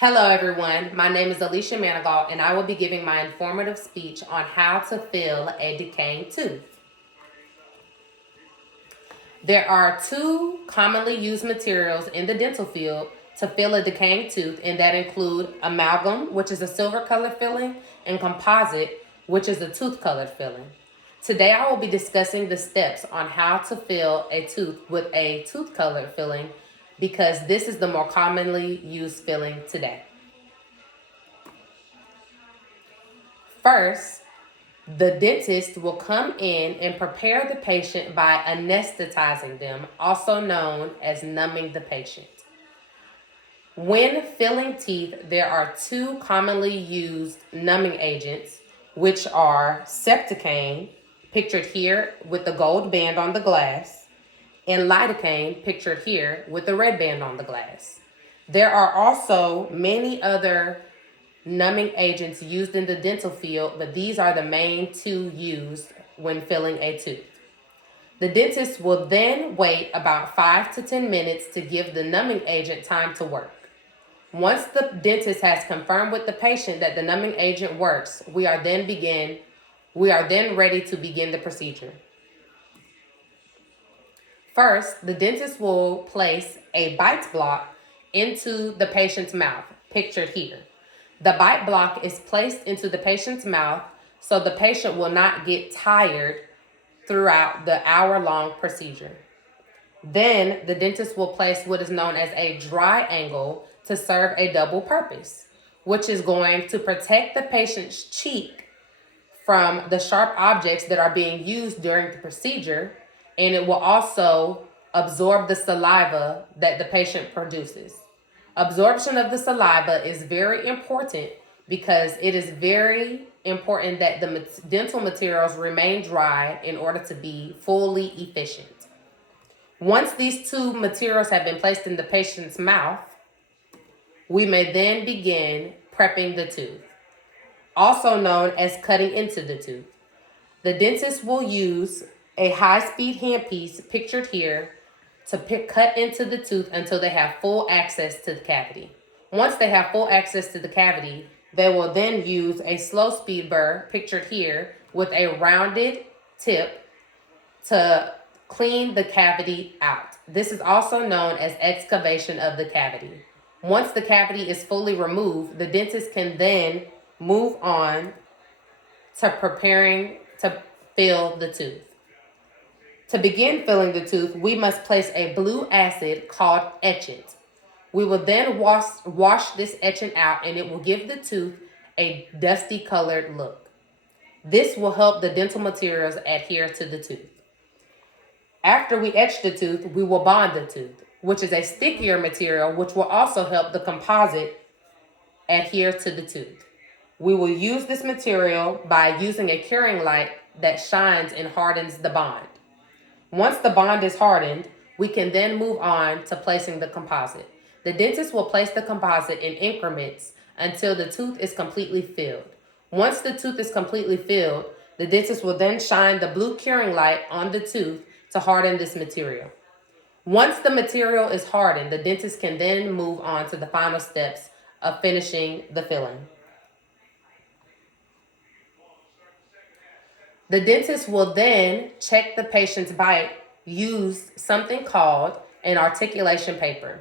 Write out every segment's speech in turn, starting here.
Hello, everyone. My name is Alicia Manigault, and I will be giving my informative speech on how to fill a decaying tooth. There are two commonly used materials in the dental field to fill a decaying tooth, and that include amalgam, which is a silver colored filling, and composite, which is a tooth colored filling. Today, I will be discussing the steps on how to fill a tooth with a tooth colored filling because this is the more commonly used filling today. First, the dentist will come in and prepare the patient by anesthetizing them, also known as numbing the patient. When filling teeth, there are two commonly used numbing agents, which are Septicaine, pictured here with the gold band on the glass, and Lidocaine, pictured here with the red band on the glass. There are also many other numbing agents used in the dental field, but these are the main two used when filling a tooth. The dentist will then wait about 5 to 10 minutes to give the numbing agent time to work. Once the dentist has confirmed with the patient that the numbing agent works, we are then ready to begin the procedure. First, the dentist will place a bite block into the patient's mouth, pictured here. The bite block is placed into the patient's mouth so the patient will not get tired throughout the hour-long procedure. Then the dentist will place what is known as a dry angle to serve a double purpose, which is going to protect the patient's cheek from the sharp objects that are being used during the procedure, and it will also absorb the saliva that the patient produces. Absorption of the saliva is very important because it is very important that the dental materials remain dry in order to be fully efficient. Once these two materials have been placed in the patient's mouth, we may then begin prepping the tooth, also known as cutting into the tooth. The dentist will use a high-speed handpiece, pictured here, to cut into the tooth until they have full access to the cavity. Once they have full access to the cavity, they will then use a slow-speed burr, pictured here, with a rounded tip to clean the cavity out. This is also known as excavation of the cavity. Once the cavity is fully removed, the dentist can then move on to preparing to fill the tooth. To begin filling the tooth, we must place a blue acid called etchant. We will then wash this etchant out, and it will give the tooth a dusty colored look. This will help the dental materials adhere to the tooth. After we etch the tooth, we will bond the tooth, which is a stickier material, which will also help the composite adhere to the tooth. We will use this material by using a curing light that shines and hardens the bond. Once the bond is hardened, we can then move on to placing the composite. The dentist will place the composite in increments until the tooth is completely filled. Once the tooth is completely filled, the dentist will then shine the blue curing light on the tooth to harden this material. Once the material is hardened, the dentist can then move on to the final steps of finishing the filling. The dentist will then check the patient's bite, use something called an articulation paper,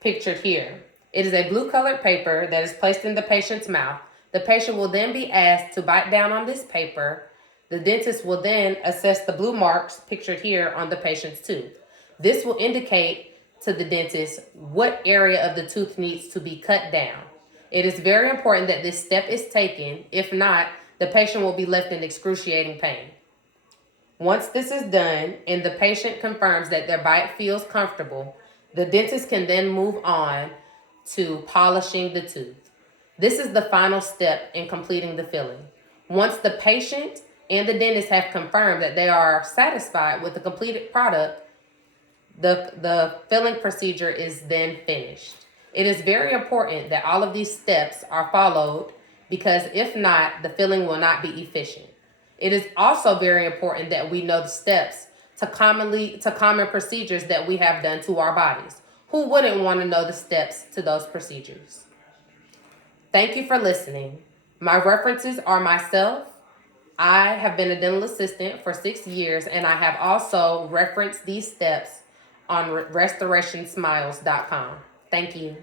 pictured here. It is a blue colored paper that is placed in the patient's mouth. The patient will then be asked to bite down on this paper. The dentist will then assess the blue marks, pictured here, on the patient's tooth. This will indicate to the dentist what area of the tooth needs to be cut down. It is very important that this step is taken. If not, the patient will be left in excruciating pain. Once this is done and the patient confirms that their bite feels comfortable, the dentist can then move on to polishing the tooth. This is the final step in completing the filling. Once the patient and the dentist have confirmed that they are satisfied with the completed product, the filling procedure is then finished. It is very important that all of these steps are followed because if not, the filling will not be efficient. It is also very important that we know the steps to common procedures that we have done to our bodies. Who wouldn't want to know the steps to those procedures? Thank you for listening. My references are myself. I have been a dental assistant for 6 years, and I have also referenced these steps on restorationsmiles.com. Thank you.